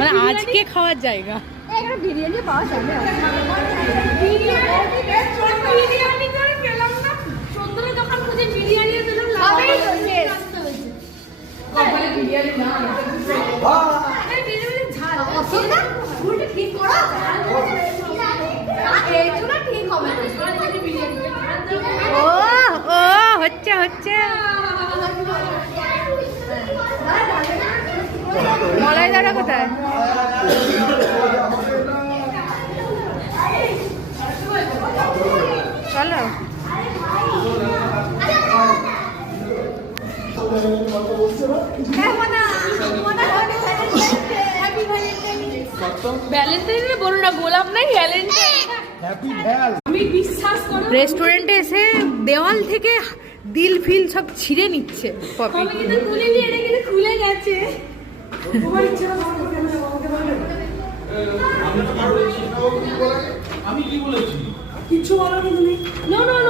মানে আজকে খাওয়ার জায়গা। বিরিয়ানি পাওয়া যাবে ও ও হচ্ছে হচ্ছে মলাই দাদা কোথায়? চলো ভ্যালেন্টাইন বলো না, গোলাপ নাই ভ্যালেন্টাইন। রেস্টুরেন্টে এসে দেওয়াল থেকে দিল ফিল সব ছিঁড়ে নিচ্ছে পপি। খুলে গেছে। আমি কি বলেছি? কিছু বলো না তুমি। No no no